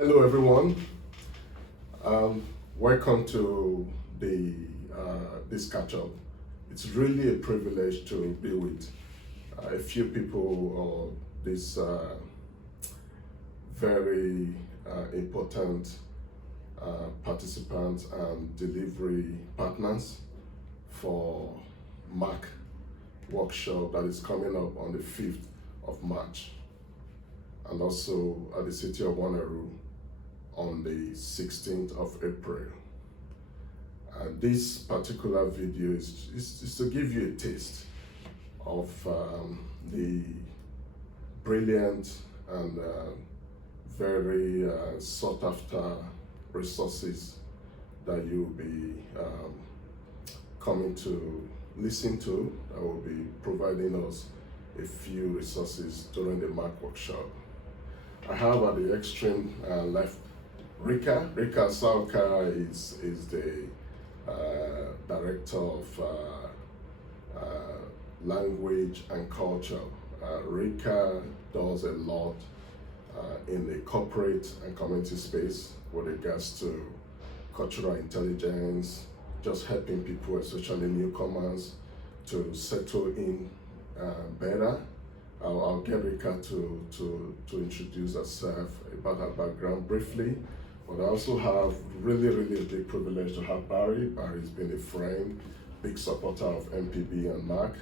Hello, everyone. Welcome to the this catch-up. It's really a privilege to be with a few people or this very important participants and delivery partners for MARC workshop that is coming up on the 5th of March, and also at the city of Wanneroo on the 16th of April. This particular video is to give you a taste of the brilliant and very sought after resources that you'll be coming to listen to, that will be providing us a few resources during the MARC workshop. I have at the extreme left Rika Asaoka is the director of language and culture. Rika does a lot in the corporate and community space with regards to cultural intelligence, just helping people, especially newcomers, to settle in better. I'll get Rika to introduce herself about her background briefly. But I also have really a big privilege to have Barry. Barry's been a friend, big supporter of MPB and MARC.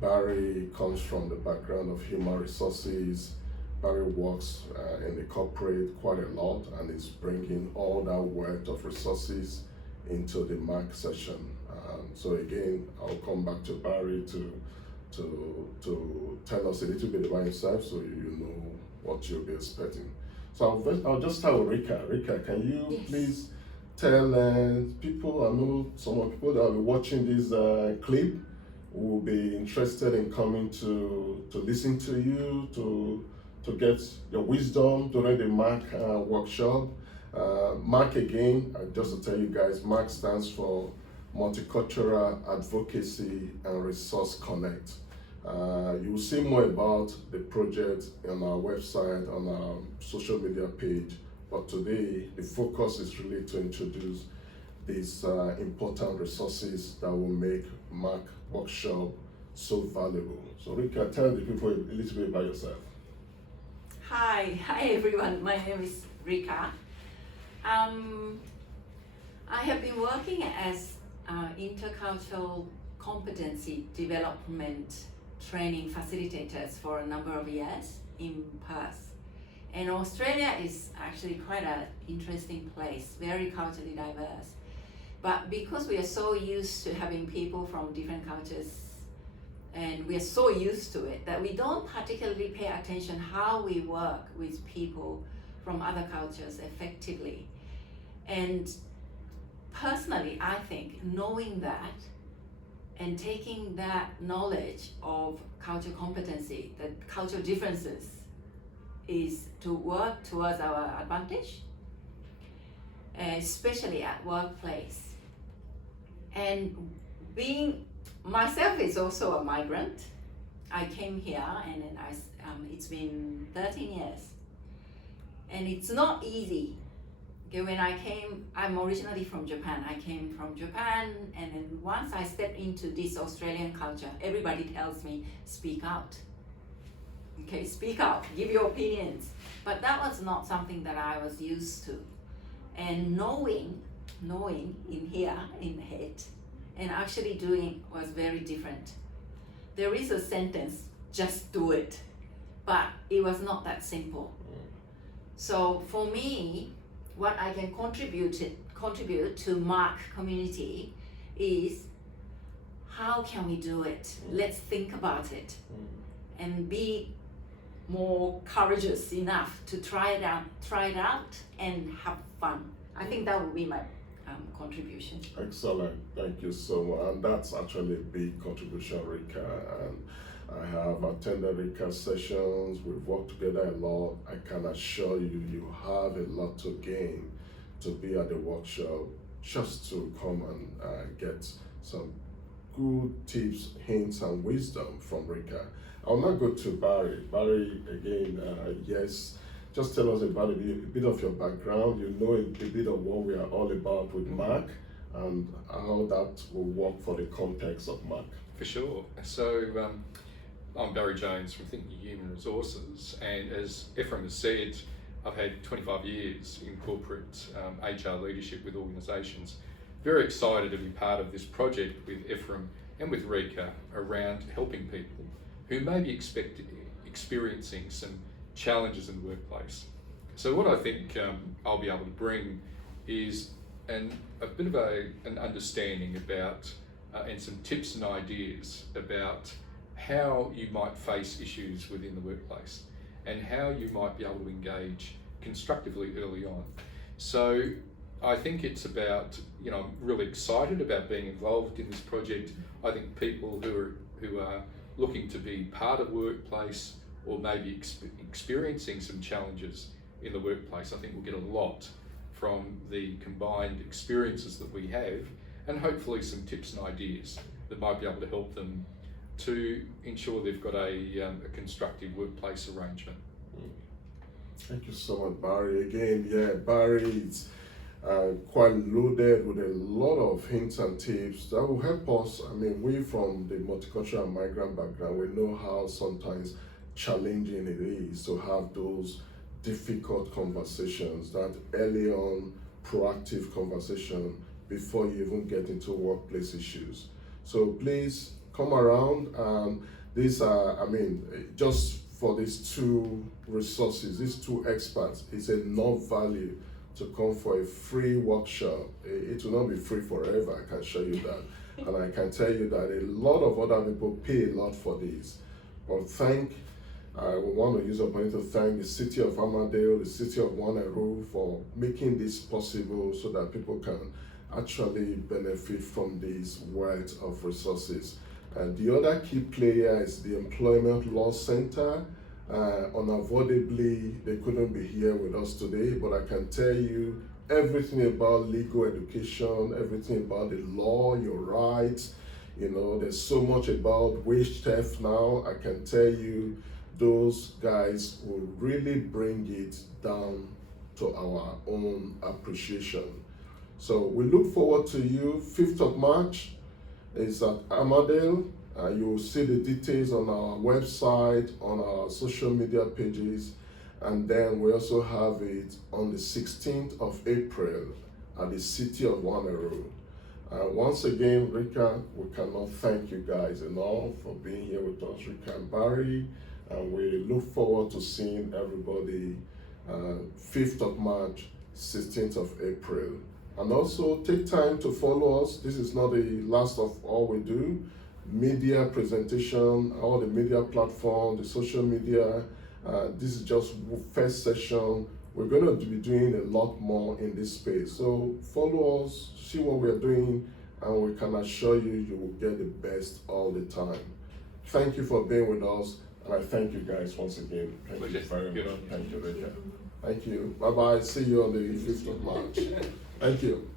Barry comes from the background of human resources. Barry works in the corporate quite a lot and is bringing all that wealth of resources into the MARC session. So again, I'll come back to Barry to tell us a little bit about himself so you know what you'll be expecting. So I'll just start with Rika. Rika, can you please tell people, I know some of the people that will be watching this clip will be interested in coming to listen to you, to get your wisdom during the MARC workshop. MARC again, just to tell you guys, MARC stands for Multicultural Advocacy and Resource Connect. You will see more about the project on our website, on our social media page, but today the focus is really to introduce these important resources that will make MARC workshop so valuable. So Rika, tell the people a little bit about yourself. Hi everyone, my name is Rika. I have been working as intercultural competency development training facilitators for a number of years in Perth. And Australia is actually quite an interesting place, very culturally diverse. But because we are so used to having people from different cultures, and we are so used to it, that we don't particularly pay attention how we work with people from other cultures effectively. And personally, I think knowing that and taking that knowledge of cultural competency, the cultural differences, is to work towards our advantage, especially at workplace. And being myself is also a migrant. I came here and then it's been 13 years. And it's not easy. Okay, when I came, I'm originally from Japan. I came from Japan, and then once I stepped into this Australian culture, everybody tells me, speak out. Okay, speak out, give your opinions. But that was not something that I was used to. And knowing in here, in the head, and actually doing was very different. There is a sentence, just do it. But it was not that simple. So for me, what I can contribute to MARC community is, how can we do it? Let's think about it and be more courageous enough to try it out and have fun. I think that would be my contribution. Excellent, thank you so much. And that's actually a big contribution, Rika. And I have attended Rika's sessions, we've worked together a lot. I can assure you, you have a lot to gain to be at the workshop, just to come and get some good tips, hints, and wisdom from Rika. I'll now go to Barry. Barry, again, yes, just tell us about a bit of your background, you know, a bit of what we are all about with MARC and how that will work for the context of MARC. For sure. So I'm Barry Jones from Thinking Human Resources, and as Ephraim has said, I've had 25 years in corporate HR leadership with organisations. Very excited to be part of this project with Ephraim and with Rika around helping people who may be experiencing some challenges in the workplace. So what I think I'll be able to bring is a bit of an understanding about and some tips and ideas about how you might face issues within the workplace and how you might be able to engage constructively early on. So I think it's about, you know, I'm really excited about being involved in this project. I think people who are looking to be part of workplace or maybe experiencing some challenges in the workplace, I think we'll get a lot from the combined experiences that we have, and hopefully some tips and ideas that might be able to help them to ensure they've got a constructive workplace arrangement. Thank you so much, Barry. Again, yeah, Barry is quite loaded with a lot of hints and tips that will help us. I mean, we from the multicultural and migrant background, we know how sometimes challenging it is to have those difficult conversations, that early on proactive conversation before you even get into workplace issues. So please come around. These are, I mean, just for these two resources, these two experts, it's enough value to come for a free workshop. It will not be free forever, I can show you that. And I can tell you that a lot of other people pay a lot for this. But I want to use the opportunity to thank the city of Armadale, the city of Wanneroo for making this possible so that people can actually benefit from this wealth of resources. And the other key player is the Employment Law Center. Unavoidably, they couldn't be here with us today, but I can tell you everything about legal education, everything about the law, your rights. You know, there's so much about wage theft now. I can tell you those guys will really bring it down to our own appreciation. So we look forward to you. 5th of March is at Armadale. You'll see the details on our website, on our social media pages, and then we also have it on the 16th of April at the city of Wanneroo. Once again, Rika, we cannot thank you guys enough for being here with us, Rika and Barry, and we look forward to seeing everybody 5th of March, 16th of April. And also take time to follow us. This is not the last of all we do. Media presentation, all the media platforms, the social media. This is just first session. We're going to be doing a lot more in this space. So follow us, see what we're doing, and we can assure you, you will get the best all the time. Thank you for being with us, and I thank you guys once again. Thank you very much. Thank you, Rika. Thank you. Bye-bye. See you on the 5th of March. Thank you.